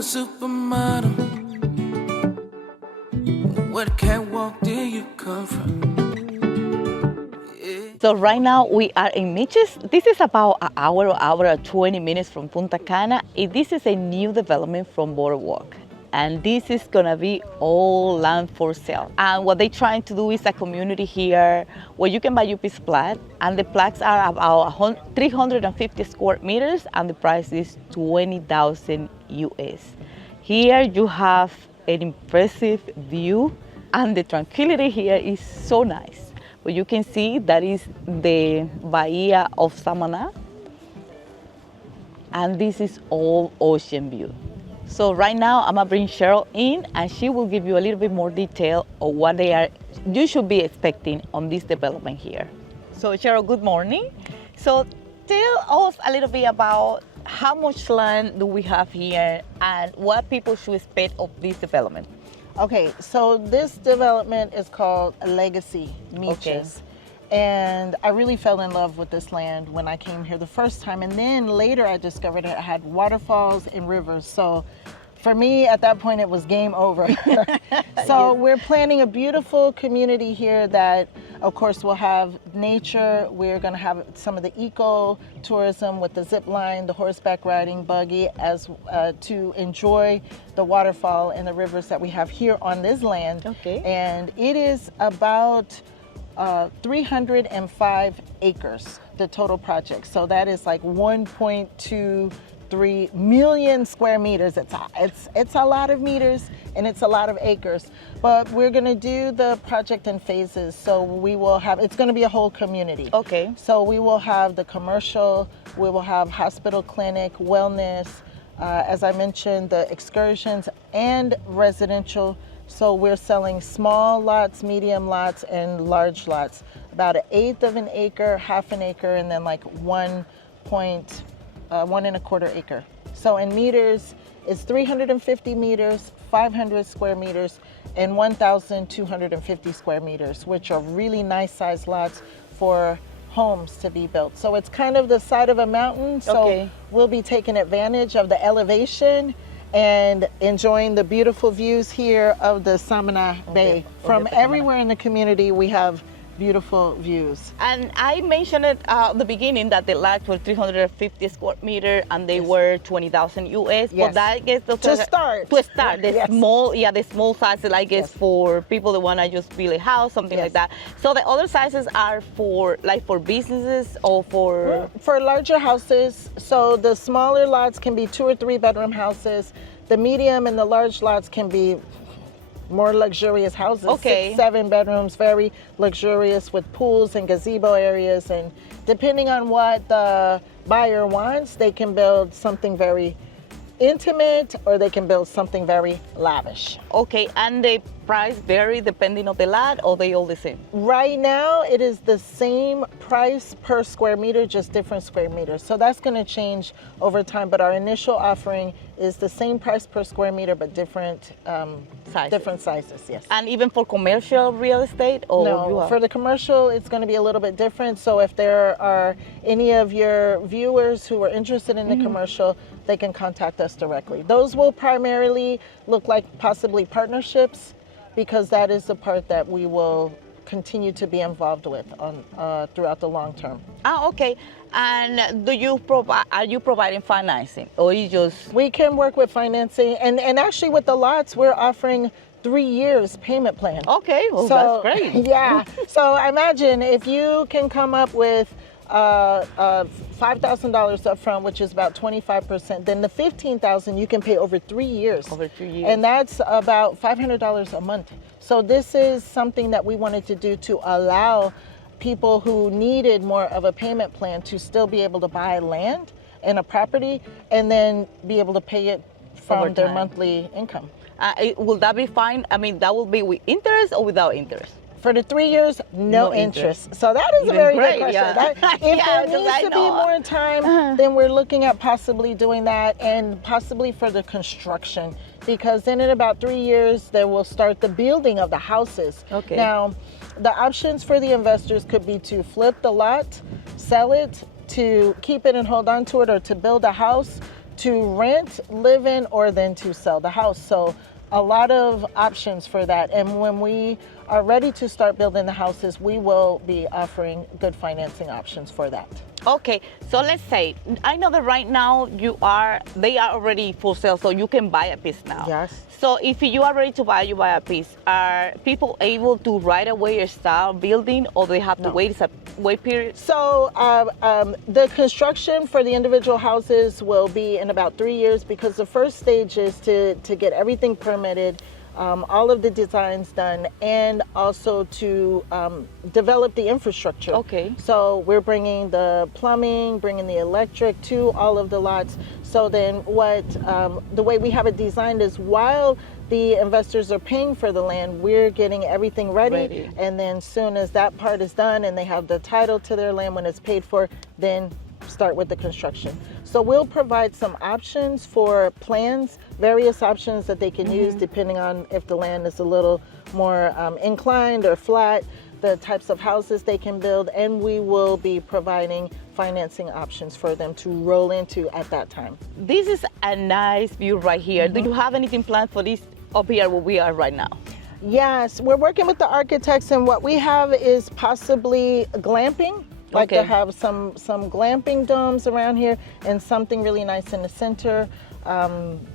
a supermodel. What catwalk did you come from? So right now we are in Miches. This is about an hour and 20 minutes from Punta Cana. This is a new development from Boardwalk. And this is gonna be all land for sale. And what they're trying to do is a community here where you can buy your piece of plat, and the plats are about 350 square meters, and the price is 20,000 US. Here you have an impressive view, and the tranquility here is so nice. But you can see that is the Bahia of Samaná, and this is all ocean view. So right now I'm gonna bring Cheryl in, and she will give you a little bit more detail of what you should be expecting on this development here. So Cheryl, good morning. So tell us a little bit about how much land do we have here and what people should expect of this development. Okay, so this development is called Legacy Miches. Okay. And I really fell in love with this land when I came here the first time. And then later I discovered it had waterfalls and rivers. So for me, at that point, it was game over. So we're planning a beautiful community here that, of course, will have nature. We're going to have some of the eco-tourism with the zip line, the horseback riding, buggy, as to enjoy the waterfall and the rivers that we have here on this land. Okay. And it is about 305 acres, the total project. So that is like 1.23 million square meters. It's a lot of meters and it's a lot of acres. But we're gonna do the project in phases. So we will have, it's gonna be a whole community. Okay. So we will have the commercial, we will have hospital, clinic, wellness, as I mentioned, the excursions and residential. So we're selling small lots, medium lots, and large lots. About 1/8 of an acre, half an acre, and then like 1 1.25 acre. So in meters, it's 350 meters, 500 square meters, and 1,250 square meters, which are really nice sized lots for homes to be built. So it's kind of the side of a mountain. So we'll be taking advantage of the elevation and enjoying the beautiful views here of the Samaná Bay. From everywhere in the community, we have beautiful views. And I mentioned it at the beginning that the lots were 350 square meter and they were 20,000 US. Yes. But that gets To start. the small sizes, I guess, for people that want to just build a house, something like that. So the other sizes are for businesses or for larger houses. So the smaller lots can be 2 or 3 bedroom houses. The medium and the large lots can be more luxurious houses, 6, 7 bedrooms, very luxurious with pools and gazebo areas. And depending on what the buyer wants, they can build something very intimate or they can build something very lavish. Okay, and the price vary depending on the lot, or they all the same? Right now, it is the same price per square meter, just different square meters. So that's going to change over time, but our initial offering is the same price per square meter, but different sizes, yes. And even for commercial real estate? Or no, for the commercial, it's going to be a little bit different. So if there are any of your viewers who are interested in the commercial, they can contact us directly. Those will primarily look like possibly partnerships, because that is the part that we will continue to be involved with on throughout the long term. Okay. And are you providing financing, or you just? We can work with financing, and actually with the lots, we're offering 3 years payment plan. Okay, well, so, that's great. Yeah. So imagine if you can come up with $5,000 up front, which is about 25%, then the $15,000 you can pay over 3 years. Over 3 years. And that's about $500 a month. So this is something that we wanted to do to allow people who needed more of a payment plan to still be able to buy land and a property and then be able to pay it from their monthly income. Will that be fine? I mean, that will be with interest or without interest? For the 3 years, no interest. So that is a very good question. Yeah. If there needs to be more time, then we're looking at possibly doing that, and possibly for the construction, because then in about 3 years, then we'll start the building of the houses. Okay. Now, the options for the investors could be to flip the lot, sell it, to keep it and hold on to it, or to build a house, to rent, live in, or then to sell the house. So a lot of options for that. And when we are ready to start building the houses, we will be offering good financing options for that. Okay, so let's say, I know that right now they are already for sale, so you can buy a piece now. Yes. So if you are ready to buy, you buy a piece. Are people able to right away start building, or they have to wait? Is a wait period? So the construction for the individual houses will be in about 3 years, because the first stage is to get everything permitted, all of the designs done, and also to develop the infrastructure. Okay. So we're bringing the plumbing, bringing the electric to all of the lots. So then the way we have it designed is, while the investors are paying for the land, we're getting everything ready. And then soon as that part is done and they have the title to their land when it's paid for, then start with the construction. So we'll provide some options for plans, various options that they can use depending on if the land is a little more inclined or flat, the types of houses they can build, and we will be providing financing options for them to roll into at that time. This is a nice view right here. Do you have anything planned for this up here where we are right now? Yes, we're working with the architects, and what we have is possibly glamping. Like to have some glamping domes around here and something really nice in the center.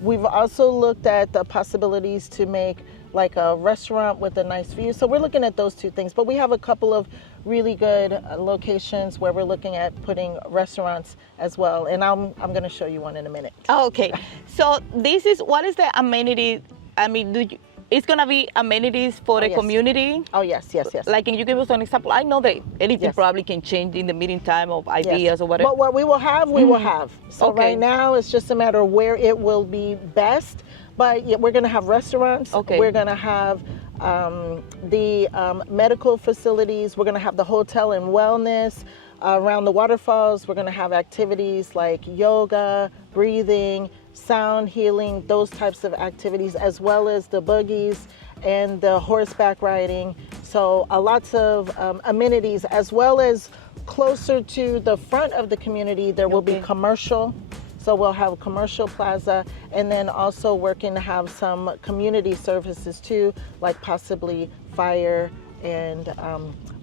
We've also looked at the possibilities to make like a restaurant with a nice view. So we're looking at those two things, but we have a couple of really good locations where we're looking at putting restaurants as well. And I'm going to show you one in a minute. Okay, so what is the amenity? I mean, it's gonna be amenities for the community. Oh yes, yes, yes. Like, can you give us an example? I know that anything probably can change in the meantime of ideas or whatever. But what we will have, we will have. So right now, it's just a matter of where it will be best. But we're gonna have restaurants. Okay. We're gonna have the medical facilities. We're gonna have the hotel and wellness. Around the waterfalls, we're gonna have activities like yoga, breathing, sound healing, those types of activities, as well as the buggies and the horseback riding. So lots of amenities, as well as closer to the front of the community, there will be commercial. So we'll have a commercial plaza, and then also working to have some community services too, like possibly fire and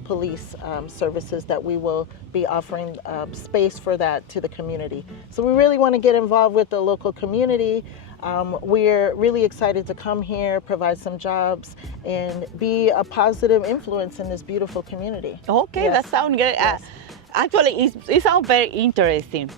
police services that we will be offering space for that to the community. So we really want to get involved with the local community. We're really excited to come here, provide some jobs, and be a positive influence in this beautiful community. Okay, that sounds good. Yes. Actually, it sounds very interesting.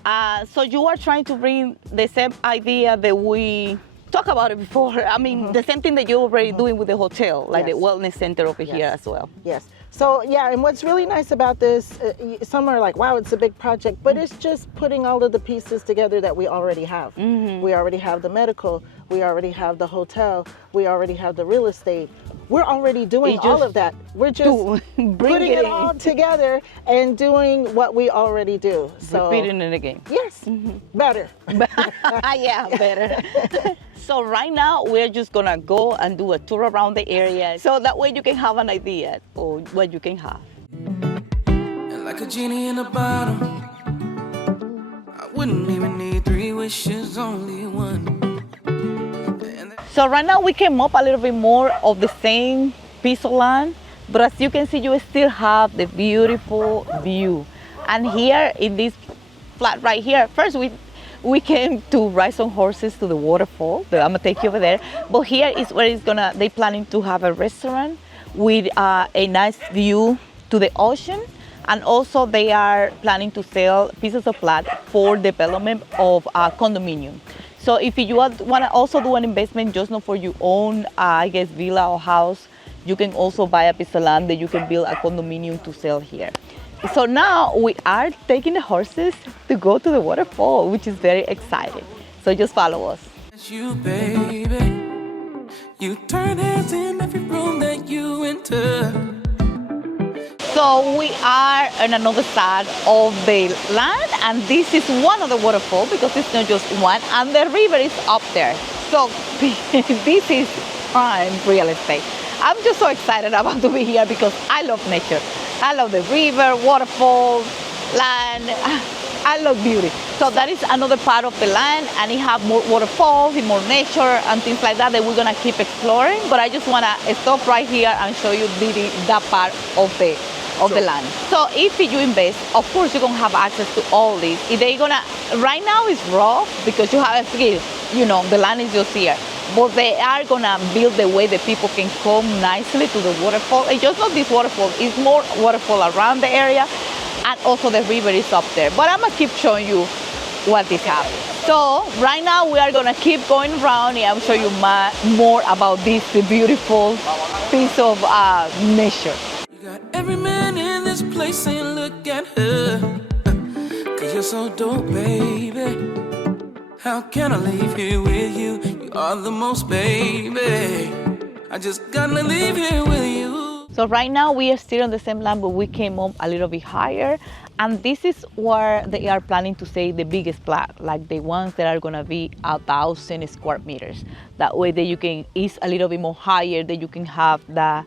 So you are trying to bring the same idea that we talked about it before. I mean, the same thing that you're already doing with the hotel, like the wellness center over here as well. Yes. So yeah, and what's really nice about this, some are like, wow, it's a big project, but it's just putting all of the pieces together that we already have. We already have the medical, we already have the hotel, we already have the real estate. We're already doing all of that. We're just putting it all together and doing what we already do. So, repeating it again. Yes, better. Yeah, better. So right now, we're just gonna go and do a tour around the area, so that way you can have an idea of what you can have. And like a genie in a bottle, I wouldn't even need 3 wishes, only one. So right now we came up a little bit more of the same piece of land, but as you can see, you still have the beautiful view. And here in this flat right here, first we came to ride some horses to the waterfall. I'm gonna take you over there. But here is where they're planning to have a restaurant with a nice view to the ocean. And also they are planning to sell pieces of land for development of a condominium. So if you want to also do an investment, just not for your own, I guess, villa or house, you can also buy a piece of land that you can build a condominium to sell here. So now we are taking the horses to go to the waterfall, which is very exciting. So just follow us. You, baby, you turn heads in every room that you enter. So we are on another side of the land, and this is one of the waterfalls, because it's not just one, and the river is up there. So this is prime real estate. I'm just so excited about to be here because I love nature. I love the river, waterfalls, land. I love beauty. So that is another part of the land, and it have more waterfalls and more nature and things like that we're gonna keep exploring. But I just wanna stop right here and show you that part of the land. So if you invest, of course you're gonna have access to all this. If they gonna, right now it's raw because you have a skill, the land is just here. But they are gonna build the way that people can come nicely to the waterfall. It's just not this waterfall, it's more waterfall around the area, and also the river is up there. But I'm gonna keep showing you what this has. So right now we are gonna keep going around and I'll show you more about this beautiful piece of nature. You got every man in this place saying look at her, 'cause you're so dope, baby. How can I leave here with you? You are the most, baby. I just gotta leave here with you. So right now we are still on the same land, but we came up a little bit higher. And this is where they are planning to say the biggest plot, like the ones that are gonna be 1,000 square meters. That way that you can, it's a little bit more higher, that you can have the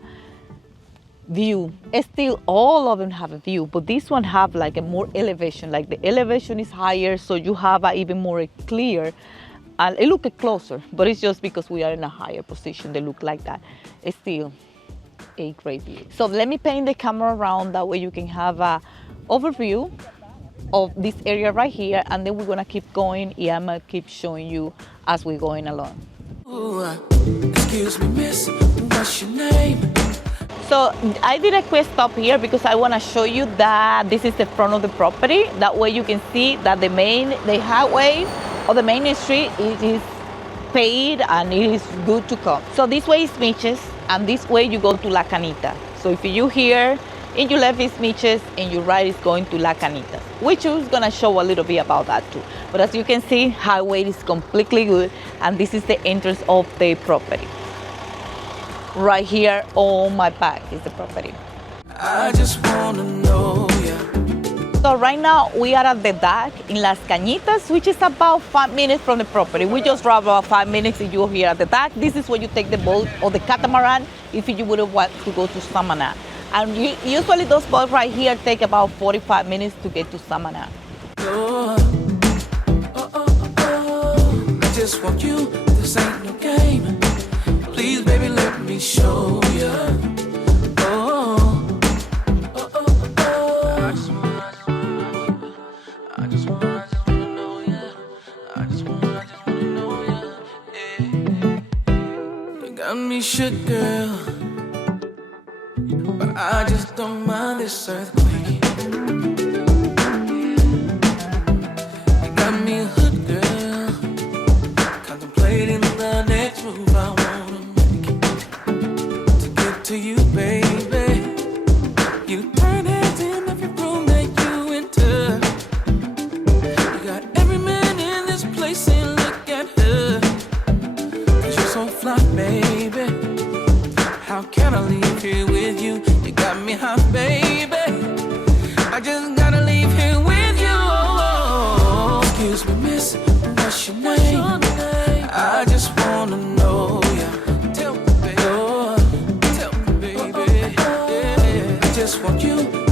view. Still, all of them have a view, but this one have like a more elevation, like the elevation is higher, so you have a even more clear, and it looks closer, but it's just because we are in a higher position, they look like that. It's still a great view. So let me paint the camera around, that way you can have a overview of this area right here, and then we're gonna keep going. I'm gonna keep showing you as we're going along. Ooh, excuse me, miss, what's your name? So I did a quick stop here because I want to show you that this is the front of the property. That way you can see that the highway or the main street is paved and it is good to come. So this way is Miches, and this way you go to La Canita. So if you here, in your left is Miches and your right is going to La Canita, which is going to show a little bit about that too. But as you can see, highway is completely good, and this is the entrance of the property. Right here on my back is the property. I just wanna know ya. So right now we are at the dock in Las Cañitas, which is about 5 minutes from the property. We just drive about 5 minutes if you're here at the dock. This is where you take the boat or the catamaran if you would want to go to Samana. And usually those boats right here take about 45 minutes to get to Samana. I just want you, this ain't no game. Please, baby, let me show ya. I just wanna know ya. I just wanna know ya. Yeah. You got me shook, girl, but I just don't mind this earthquake. You got me hooked, girl, contemplating the next move I wanna make to get to you, baby. You turn heads in every room that you enter. You got every man in this place saying look at her, 'cause you're so fly, baby. How can I leave here with you? You got me hot, baby. I just gotta leave here with you. Excuse me, miss, what's your name? I just wanna know ya. Tell me, baby. Yeah. I just want you.